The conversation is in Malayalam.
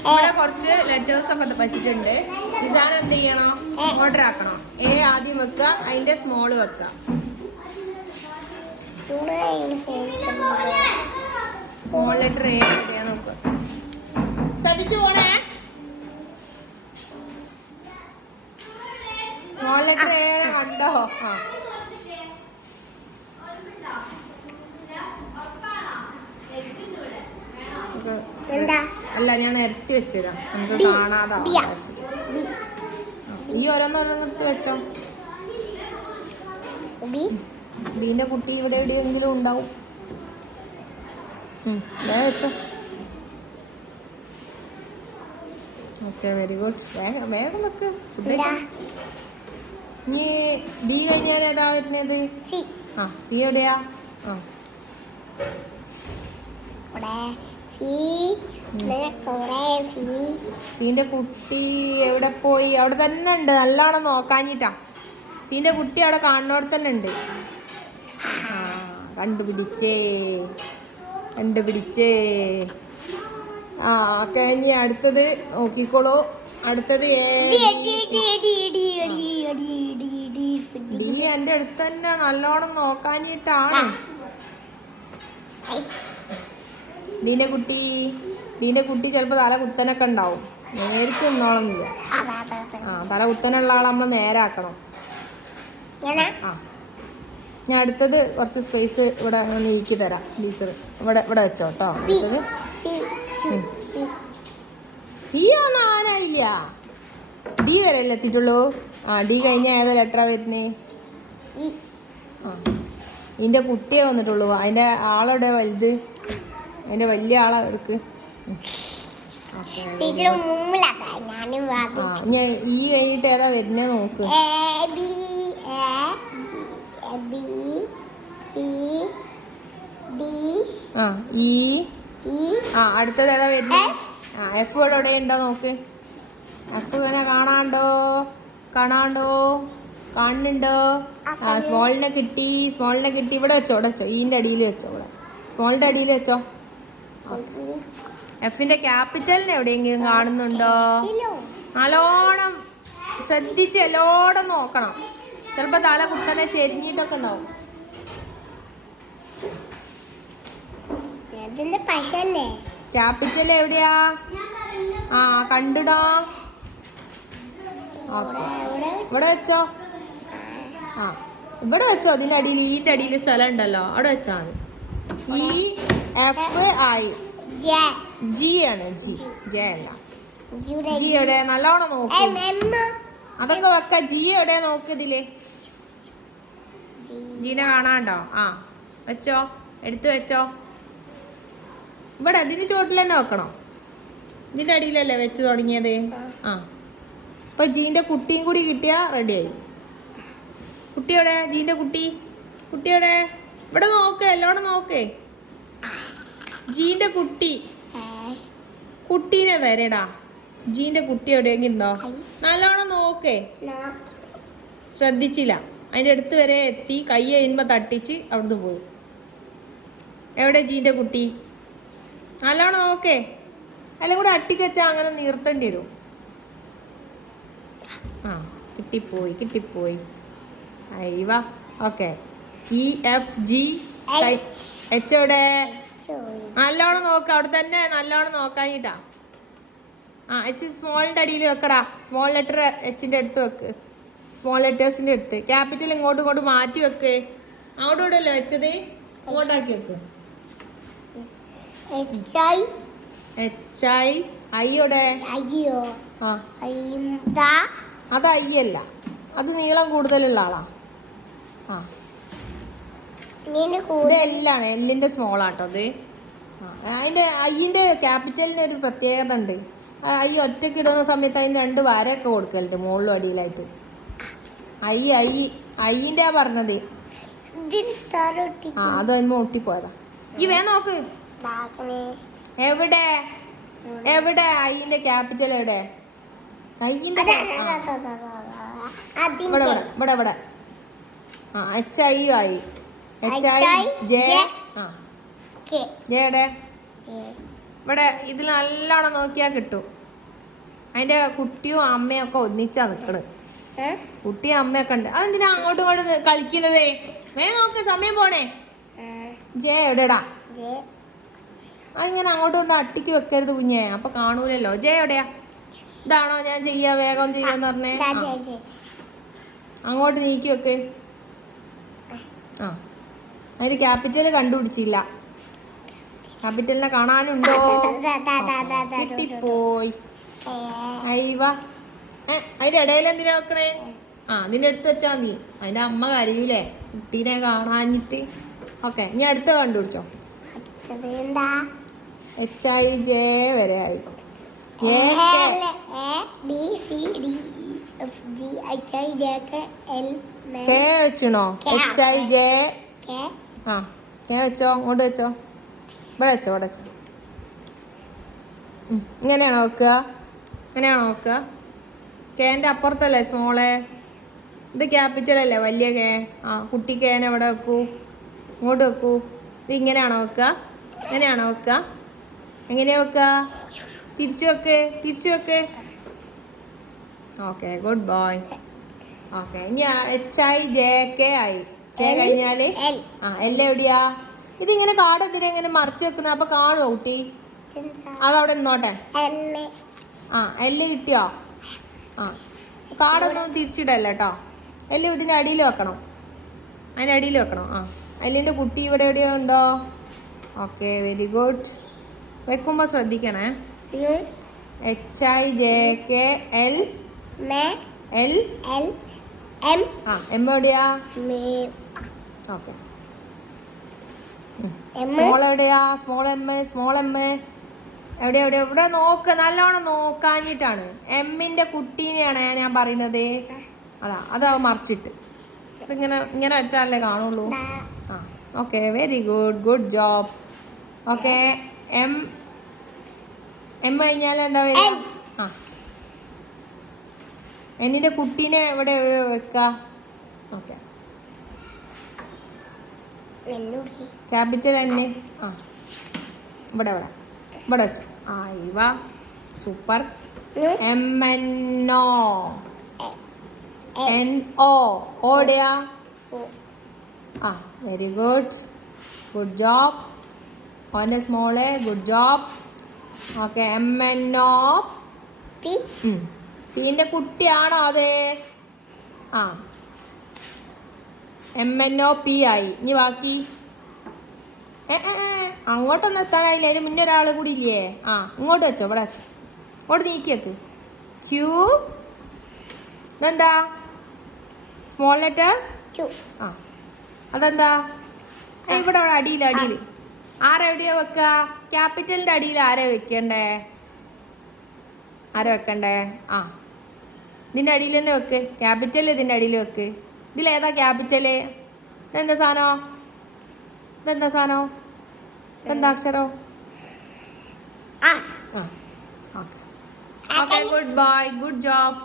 ഇവിടെ കുറച്ച് ലെറ്റേഴ്സ് ഒക്കെ വെച്ചിട്ടുണ്ട്. ഇസാൻ എന്ത് ചെയ്യണം? ഓർഡർ ആക്കണം. എ ആദ്യം വെക്കുക, അതിന്റെ സ്മോള് വെക്കുക. സ്മോൾ ലെറ്റർ എ എവിടെയാ നോക്കുക. ശ്രദ്ധിച്ചു പോണേ. സ്മോൾ ലെറ്റർ എ കണ്ടോ? അല്ല, ഞാൻ നിരത്തി വെച്ചതാ, നമുക്ക് കാണാതാ. ഈ ഓരോന്നോരോന്നിട്ട് വെച്ചോ. ബീന്റെ കുട്ടി ഇവിടെ എവിടെയെങ്കിലും ഉണ്ടാവും. വെച്ചോ. Okay, very good. വേഗം വേഗം വെക്ക്. ഇനി ബി കഴിഞ്ഞാൽ ഏതാ വരുന്നത്? സി എവിടെയാ? സീന്റെ കുട്ടി എവിടെ പോയി? അവിടെ തന്നെ ഉണ്ട്. നല്ലോണം നോക്കാഞ്ഞിട്ടാ. സീന്റെ കുട്ടി അവിടെ കാണുന്നവിടെ തന്നെ ഉണ്ട്. കണ്ടുപിടിച്ചേ. കഴിഞ്ഞ് അടുത്തത് നോക്കിക്കോളൂ. അടുത്തത് ഡി എന്റെ അടുത്ത് തന്നെ. നല്ലോണം നോക്കാഞ്ഞിട്ടാണ്. ഡീന്റെ കുട്ടി ചിലപ്പോ തല കുത്തനൊക്കെ ഉണ്ടാവും. നേരിട്ട് നിന്നോളന്നില്ല. തല കുത്തനുള്ള ആളെ നമ്മൾ നേരാക്കണം. ഞാൻ അടുത്തത് കുറച്ച് സ്പേസ് ഇവിടെ നീക്കി തരാം ടീച്ചർ. ഇവിടെ വെച്ചോ കേട്ടോ. അടുത്തത് ഈ ഒന്നും ആനായില്ല. ഡി വരെ അല്ലേ എത്തിയിട്ടുള്ളൂ. ഡി കഴിഞ്ഞാൽ ഏതാ ലെറ്ററാ വരുന്നേ? ഇതിന്റെ കുട്ടിയെ വന്നിട്ടുള്ളൂ. അതിന്റെ ആളെവിടെ വലുത്? അതിന്റെ വലിയ ആളെ എടുക്ക്. ഈ കഴിഞ്ഞിട്ട് ഏതാ വരുന്നേ നോക്ക്. അടുത്തത് ഏതാ വരുന്നേ? എഫ് ഇവിടെ എവിടെ ഉണ്ടോ നോക്ക്. എഫ് ഇങ്ങനെ കാണുന്നുണ്ടോ? സ്മോളിനെ കിട്ടി. ഇവിടെ വെച്ചോ. ഈന്റെ അടിയിൽ വെച്ചോ. ഇവിടെ സ്മോളിന്റെ അടിയിൽ വെച്ചോ. എഫിന്റെ ക്യാപിറ്റലിന് എവിടെയെങ്കിലും കാണുന്നുണ്ടോ? നല്ലോണം ശ്രദ്ധിച്ച് എല്ലോടും നോക്കണം. ചിലപ്പോ തല കുത്തനെ ചെരിഞ്ഞിട്ടൊക്കെ ഉണ്ടാവും. ക്യാപിറ്റൽ എവിടെയാ? കണ്ടിടോ. ഇവിടെ വെച്ചോ. ഇവിടെ വെച്ചോ. അതിന്റെ അടിയിൽ, ഈന്റെ അടിയിൽ സ്ഥലം ഉണ്ടല്ലോ, അവിടെ വെച്ചാ മതി. ഇ എഫ് ഐ ജി ആണ്. ജെ അല്ല. ജി എവിടെ? നല്ലോണം നോക്ക്. അതൊക്കെ വെക്ക. ജി എവിടെ നോക്ക്. ഇതില് ജീനെ കാണാണ്ടോ? വെച്ചോ. എടുത്തു വെച്ചോ. ഇവിടെ അതിന് ചോട്ടിൽ തന്നെ വെക്കണം. ഇതിന്റെ അടിയിലല്ലേ വെച്ച് തുടങ്ങിയത്? അപ്പൊ ജീന്റെ കുട്ടിയും കൂടി കിട്ടിയാ റെഡിയായി. കുട്ടിയോടെ? ജീന്റെ കുട്ടിയോടെ? ഇവിടെ നോക്ക്. എല്ലോണം നോക്കേ. ജീന്റെ കുട്ടീനെ തരടാ. ജീന്റെ കുട്ടി എവിടെയെങ്കിലും ഉണ്ടോ? നല്ലോണം നോക്കേ. ശ്രദ്ധിച്ചില്ല. അതിന്റെ അടുത്ത് വരെ എത്തി. കൈ കഴിയുമ്പോ തട്ടിച്ച് അവിടുന്ന് പോയി. എവിടെ ജീന്റെ കുട്ടി? നല്ലോണം നോക്കേ. എല്ലാം കൂടെ അട്ടിക്കച്ചാ അങ്ങനെ നീർത്തേണ്ടി വരും. കിട്ടിപ്പോയി. അയ്യവാ. Okay. E F G H എവിടെ? നല്ലോണം നോക്ക്. അവിടെ തന്നെ നല്ലോണം നോക്കാഞ്ഞിട്ടാ. എച്ച് സ്മോളിന്റെ അടിയിൽ വെക്കടാ. സ്മോൾ ലെറ്റർ എച്ചിന്റെ അടുത്ത് വെക്ക്. സ്മോൾ ലെറ്റേഴ്സിന്റെ അടുത്ത്. ക്യാപിറ്റൽ ഇങ്ങോട്ട് മാറ്റി വെക്ക്. അവിടെ ഇവിടെ അല്ലേ വെച്ചത്? ഇങ്ങോട്ടാക്കി വെക്ക്. H I. ഐയുടെ? അത് ഐ അല്ല. അത് നീളം കൂടുതലുള്ള ആളാ. ഇത് എല്ലാണ്. എല്ലിന്റെ സ്മോൾ ആട്ടോ അത്. അതിന്റെ ഐന്റെ ക്യാപിറ്റലിന് ഒരു പ്രത്യേകത ഉണ്ട്. ഐ ഒറ്റക്ക് ഇടുന്ന സമയത്ത് അതിന് 2 വരയൊക്കെ കൊടുക്കലുണ്ട് മുകളിലും അടിയിലായിട്ട്. ഐന്റെ പറഞ്ഞത്. അത് അതിന് ഒട്ടിപ്പോയതാ. ഈ വേ നോക്ക്. എവിടെ ഐന്റെ ക്യാപിറ്റൽ എവിടെ? ഐന്റെ ഇവിടെ എച്ച് ഐ ജെ. ജെയുടെ ഇവിടെ ഇതിൽ നല്ലോണം നോക്കിയാൽ കിട്ടും. അതിന്റെ കുട്ടിയും അമ്മയും ഒക്കെ ഒന്നിച്ചാ നിക്കണ്. കുട്ടിയും അമ്മയൊക്കെ ഉണ്ട്. അതെന്തിനാ അങ്ങോട്ടും ഇങ്ങോട്ടും കളിക്കുന്നതേ? നോക്ക്, സമയം പോണേ. ജെ എവിടെടാ? അതിങ്ങനെ അങ്ങോട്ടും ഇങ്ങോട്ടും അട്ടിക്ക് വെക്കരുത് കുഞ്ഞേ, അപ്പൊ കാണൂലല്ലോ. ജെ എവിടെയാ? ഇതാണോ ഞാൻ ചെയ്യാ, വേഗം ചെയ്യാന്ന് പറഞ്ഞേ? അങ്ങോട്ട് നീക്കി വെക്ക്. ആ, അതിന് ക്യാപിറ്റൽ കണ്ടുപിടിച്ചില്ല. ക്യാപിറ്റലിനെ കാണാനുണ്ടോ? കിട്ടിപ്പോയി. അയ്യവാ, അതിന്റെ ഇടയിൽ എന്തിനാ വെക്കണേ? ആ, അതിന്റെ അടുത്ത് വെച്ചാ മതി. അതിന്റെ അമ്മ കരയൂലേ കുട്ടീനെ കാണാഞ്ഞിട്ട്. ഓക്കെ, ഇനി അടുത്ത കണ്ടുപിടിച്ചോ. HIJ വരെ ആയി. വെച്ചണോ? HIJ. ആ, വെച്ചോ, അങ്ങോട്ട് വെച്ചോ. ഇവിടെ വെച്ചോ, ഇവിടെ വെച്ചോ. ഇങ്ങനെയാണോ നോക്കുക? ഇങ്ങനെയാണോ നോക്കുക? കേന്റെ അപ്പുറത്തല്ലേ സ്മോള്? ഇത് ക്യാപിറ്റൽ അല്ലേ, വലിയ കേ. ആ, കുട്ടി കേനെ എവിടെ വെക്കൂ? ഇങ്ങോട്ട് വെക്കൂ. ഇത് ഇങ്ങനെയാണോ വെക്കുക? ഇങ്ങനെയാണോ വെക്കുക? എങ്ങനെയാ വെക്കുക? തിരിച്ചു വെക്ക്, തിരിച്ചു വെക്ക്. Okay, good boy. ഓക്കെ, ഇനി HIJK ആയി. കെ കഴിഞ്ഞാല് ആ, L എവിടെയാ? ഇതിങ്ങനെ കാർഡ് എന്തിനാ ഇങ്ങനെ മറിച്ച് വെക്കുന്ന? അപ്പൊ കാണുമോ കുട്ടി? അതവിടെ നിന്നോട്ടെ. ആ, L കിട്ടിയോ? ആ, കാർഡൊന്നും തിരിച്ചിടല്ല കേട്ടോ. L ഇതിന്റെ അടിയിൽ വെക്കണം, അതിന്റെ അടിയിൽ വെക്കണം. ആ, Lന്റെ കുട്ടി ഇവിടെ എവിടെയോ ഉണ്ടോ? Okay, very good. വെക്കുമ്പോ ശ്രദ്ധിക്കണേ. HIJK L. ആ, M എവിടെയാ? ഓക്കെ, സ്മോൾ എവിടെയാ? സ്മോൾ എം എവിടെയാ? ഇവിടെ നോക്ക്, നല്ലോണം നോക്കാഞ്ഞിട്ടാണ്. എമ്മിന്റെ കുട്ടീനെയാണ് ഞാൻ പറയുന്നത്. അതാ മറിച്ചിട്ട് ഇങ്ങനെ ഇങ്ങനെ വെച്ചാലേ കാണുള്ളൂ. ആ, okay, very good, good job. Okay, M കഴിഞ്ഞാൽ എന്താ വരിക? ആ, എന്നിന്റെ കുട്ടീനെ എവിടെ വെക്ക? ഓക്കെ, ക്യാപിറ്റൽ തന്നെ. ആ, ഇവിടെ ഇവിടെ ഇവിടെ വെച്ചു. ആ, ഇവ സൂപ്പർ. MNO. ഓടെയാ? ആ, വെരി ഗുഡ്, ഗുഡ് ജോബ്. ഓന്റെ small, good job. Okay, MNO. പീന്റെ കുട്ടിയാണോ അത്? ആ, MNOP ആയി. ഇനി ബാക്കി അങ്ങോട്ടൊന്നും എത്താനായില്ല. അതിന് മുന്നേ ഒരാൾ കൂടി ഇല്ലേ? ആ, ഇങ്ങോട്ട് വെച്ചോ, ഇവിടെ വെച്ചോ. ഇങ്ങോട്ട് നീക്കി വെക്ക്. Q. ഇതെന്താ? Small letter. ആ, അതെന്താ? ഇവിടെ അടിയിൽ അടിയിൽ ആരെവിടെയാ വെക്കുക? ക്യാപിറ്റലിന്റെ അടിയിൽ ആരാ വെക്കണ്ടേ? വെക്കണ്ടേ? ആ, ഇതിന്റെ അടിയിൽ തന്നെ വെക്ക്. ക്യാപിറ്റൽ ഇതിന്റെ അടിയിൽ വെക്ക്. ഇതിലേതാ ക്യാപിറ്റല്? ഇതെന്താ സാധനം? എന്താ അക്ഷരം? Okay, good bye, good job.